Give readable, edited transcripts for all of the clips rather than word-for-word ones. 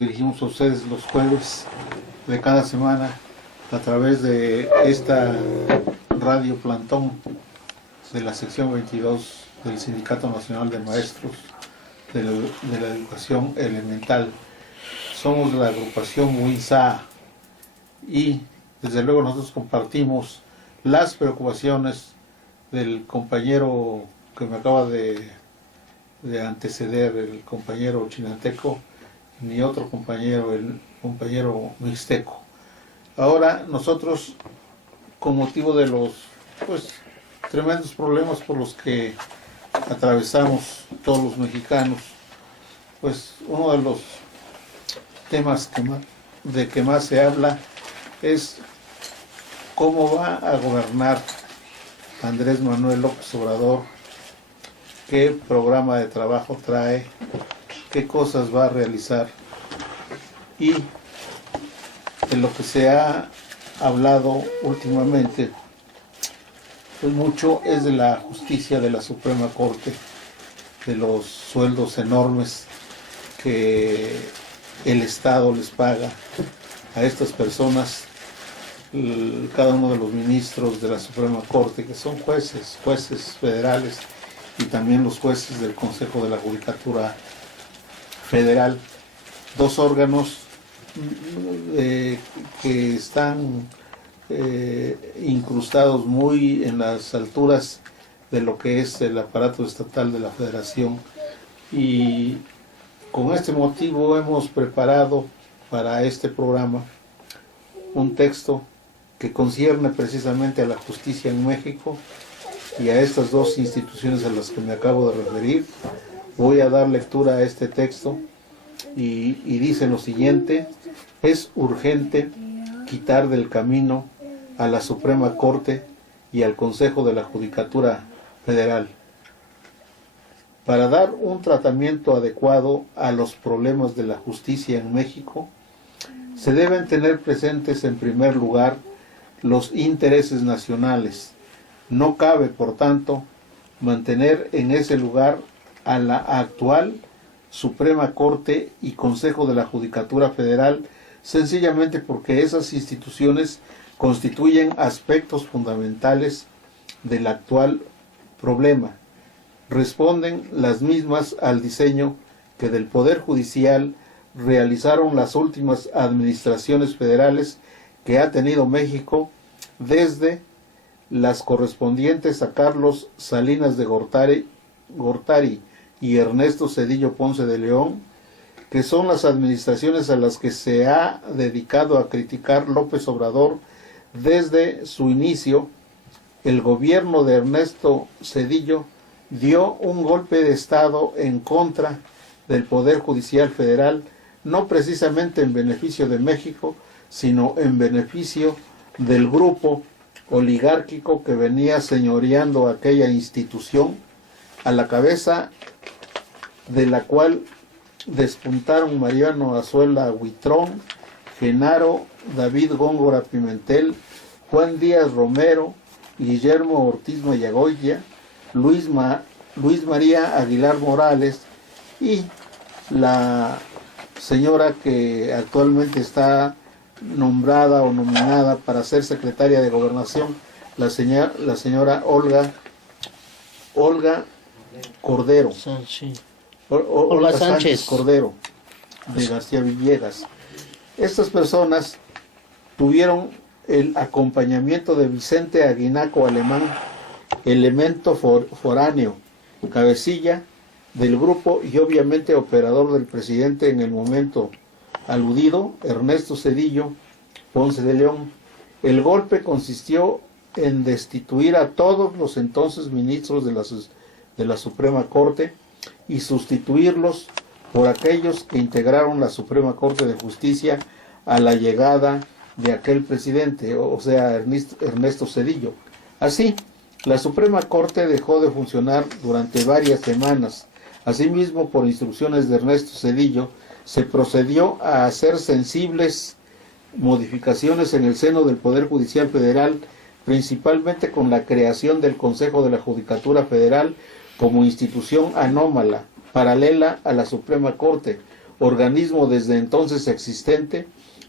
Dirigimos a ustedes los jueves de cada semana a través de esta radio plantón de la sección 22 del Sindicato Nacional de Maestros de la Educación Elemental. Somos la agrupación WINSA y desde luego nosotros compartimos las preocupaciones del compañero que me acaba de anteceder, el compañero chinanteco, mi otro compañero, el compañero mixteco. Ahora nosotros, con motivo de los tremendos problemas por los que atravesamos todos los mexicanos, uno de los temas que más se habla es cómo va a gobernar Andrés Manuel López Obrador, qué programa de trabajo trae, qué cosas va a realizar. Y de lo que se ha hablado últimamente mucho es de la justicia de la Suprema Corte, de los sueldos enormes que el Estado les paga a estas personas, cada uno de los ministros de la Suprema Corte, que son jueces federales, y también los jueces del Consejo de la Judicatura Federal, dos órganos que están incrustados muy en las alturas de lo que es el aparato estatal de la Federación. Y con este motivo hemos preparado para este programa un texto que concierne precisamente a la justicia en México y a estas dos instituciones a las que me acabo de referir. Voy a dar lectura a este texto y dice lo siguiente: es urgente quitar del camino a la Suprema Corte y al Consejo de la Judicatura Federal para dar un tratamiento adecuado a los problemas de la justicia en México. Se deben tener presentes en primer lugar los intereses nacionales. No cabe, por tanto, mantener en ese lugar a la actual Suprema Corte y Consejo de la Judicatura Federal, sencillamente porque esas instituciones constituyen aspectos fundamentales del actual problema. Responden las mismas al diseño que del Poder Judicial realizaron las últimas administraciones federales que ha tenido México, desde las correspondientes a Carlos Salinas de Gortari y Ernesto Zedillo Ponce de León, que son las administraciones a las que se ha dedicado a criticar López Obrador desde su inicio. El gobierno de Ernesto Zedillo dio un golpe de Estado en contra del Poder Judicial Federal, no precisamente en beneficio de México, sino en beneficio del grupo oligárquico que venía señoreando aquella institución, a la cabeza de la cual despuntaron Mariano Azuela Huitrón, Genaro David Góngora Pimentel, Juan Díaz Romero, Guillermo Ortiz Mayagoya, Luis María Aguilar Morales y la señora que actualmente está nombrada o nominada para ser secretaria de Gobernación, la señora Olga Cordero. Olga Sánchez Cordero, de García Villegas. Estas personas tuvieron el acompañamiento de Vicente Aguinaco Alemán, elemento foráneo, cabecilla del grupo y obviamente operador del presidente en el momento aludido, Ernesto Zedillo Ponce de León. El golpe consistió en destituir a todos los entonces ministros de la Suprema Corte y sustituirlos por aquellos que integraron la Suprema Corte de Justicia a la llegada de aquel presidente, o sea, Ernesto Zedillo. Así, la Suprema Corte dejó de funcionar durante varias semanas. Asimismo, por instrucciones de Ernesto Zedillo, se procedió a hacer sensibles modificaciones en el seno del Poder Judicial Federal, principalmente con la creación del Consejo de la Judicatura Federal como institución anómala, paralela a la Suprema Corte, organismo desde entonces existente,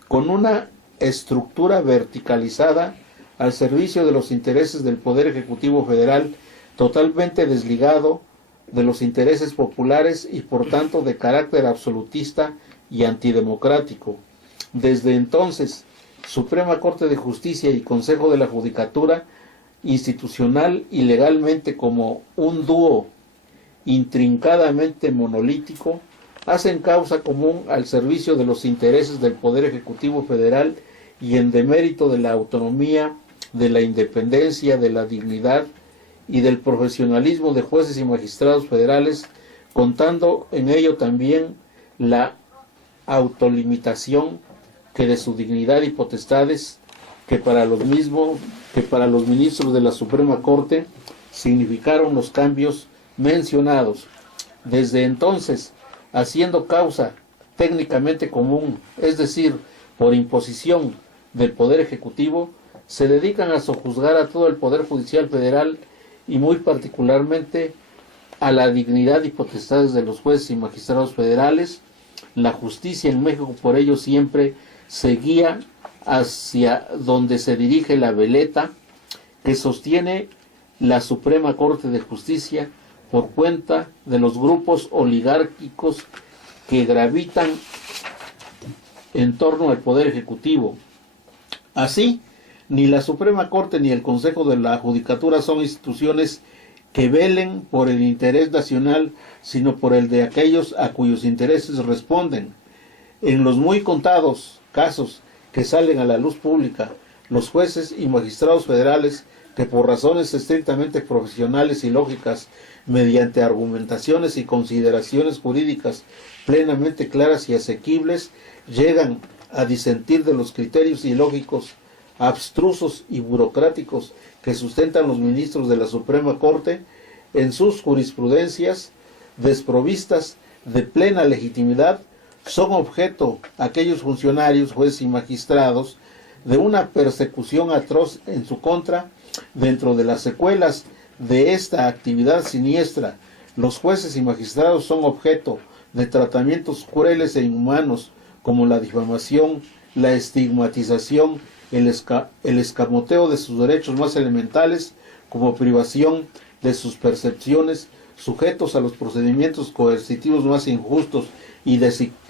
con una estructura verticalizada al servicio de los intereses del Poder Ejecutivo Federal, totalmente desligado de los intereses populares y por tanto de carácter absolutista y antidemocrático. Desde entonces, Suprema Corte de Justicia y Consejo de la Judicatura, institucional y legalmente como un dúo intrincadamente monolítico, hacen causa común al servicio de los intereses del Poder Ejecutivo Federal y en demérito de la autonomía, de la independencia, de la dignidad y del profesionalismo de jueces y magistrados federales, contando en ello también la autolimitación que de su dignidad y potestades que para los ministros de la Suprema Corte significaron los cambios mencionados. Desde entonces, haciendo causa técnicamente común, es decir, por imposición del Poder Ejecutivo, se dedican a sojuzgar a todo el Poder Judicial Federal y muy particularmente a la dignidad y potestades de los jueces y magistrados federales. La justicia en México por ello siempre se guía hacia donde se dirige la veleta que sostiene la Suprema Corte de Justicia por cuenta de los grupos oligárquicos que gravitan en torno al Poder Ejecutivo. Así, ni la Suprema Corte ni el Consejo de la Judicatura son instituciones que velen por el interés nacional, sino por el de aquellos a cuyos intereses responden. En los muy contados casos que salen a la luz pública, los jueces y magistrados federales que por razones estrictamente profesionales y lógicas, mediante argumentaciones y consideraciones jurídicas plenamente claras y asequibles, llegan a disentir de los criterios ilógicos, abstrusos y burocráticos que sustentan los ministros de la Suprema Corte en sus jurisprudencias desprovistas de plena legitimidad, son objeto aquellos funcionarios, jueces y magistrados de una persecución atroz en su contra. Dentro de las secuelas de esta actividad siniestra, los jueces y magistrados son objeto de tratamientos crueles e inhumanos como la difamación, la estigmatización, el escamoteo de sus derechos más elementales, como privación de sus percepciones, sujetos a los procedimientos coercitivos más injustos y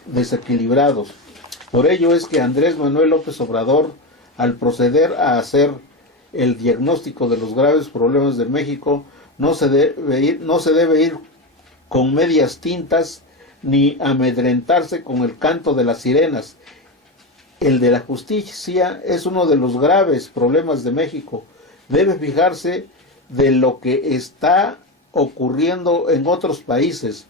desequilibrados. Por ello es que Andrés Manuel López Obrador, al proceder a hacer el diagnóstico de los graves problemas de México, no se debe ir con medias tintas ni amedrentarse con el canto de las sirenas. El de la justicia es uno de los graves problemas de México. Debe fijarse de lo que está ocurriendo en otros países.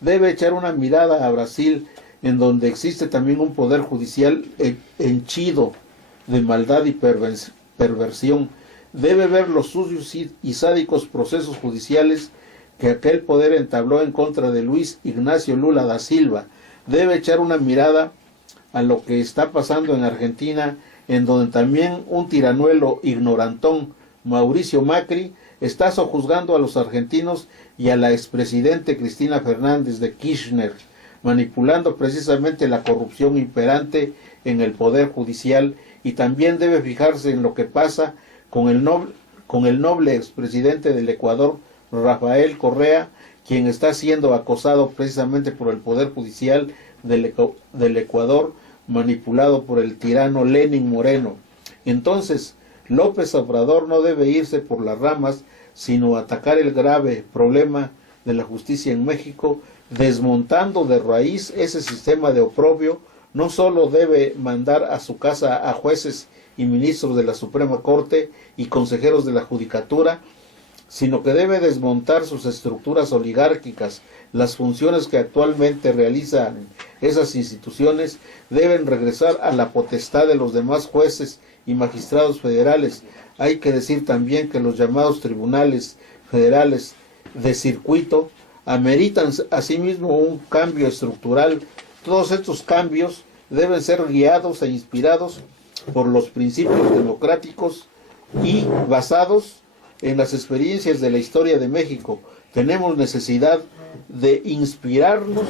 Debe echar una mirada a Brasil, en donde existe también un poder judicial henchido de maldad y perversión. Debe ver los sucios y sádicos procesos judiciales que aquel poder entabló en contra de Luis Ignacio Lula da Silva. Debe echar una mirada a lo que está pasando en Argentina, en donde también un tiranuelo ignorantón, Mauricio Macri, está sojuzgando a los argentinos y a la expresidente Cristina Fernández de Kirchner, manipulando precisamente la corrupción imperante en el Poder Judicial. Y también debe fijarse en lo que pasa con el noble expresidente del Ecuador, Rafael Correa, quien está siendo acosado precisamente por el Poder Judicial del Ecuador, manipulado por el tirano Lenín Moreno. Entonces, López Obrador no debe irse por las ramas, sino atacar el grave problema de la justicia en México, desmontando de raíz ese sistema de oprobio. No solo debe mandar a su casa a jueces y ministros de la Suprema Corte y consejeros de la Judicatura, sino que debe desmontar sus estructuras oligárquicas. Las funciones que actualmente realizan esas instituciones deben regresar a la potestad de los demás jueces y magistrados federales. Hay que decir también que los llamados tribunales federales de circuito ameritan asimismo un cambio estructural. Todos estos cambios deben ser guiados e inspirados por los principios democráticos y basados en las experiencias de la historia de México. Tenemos necesidad de inspirarnos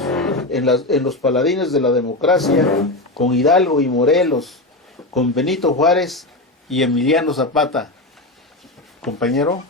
en los paladines de la democracia, con Hidalgo y Morelos, con Benito Juárez y Emiliano Zapata. Compañero.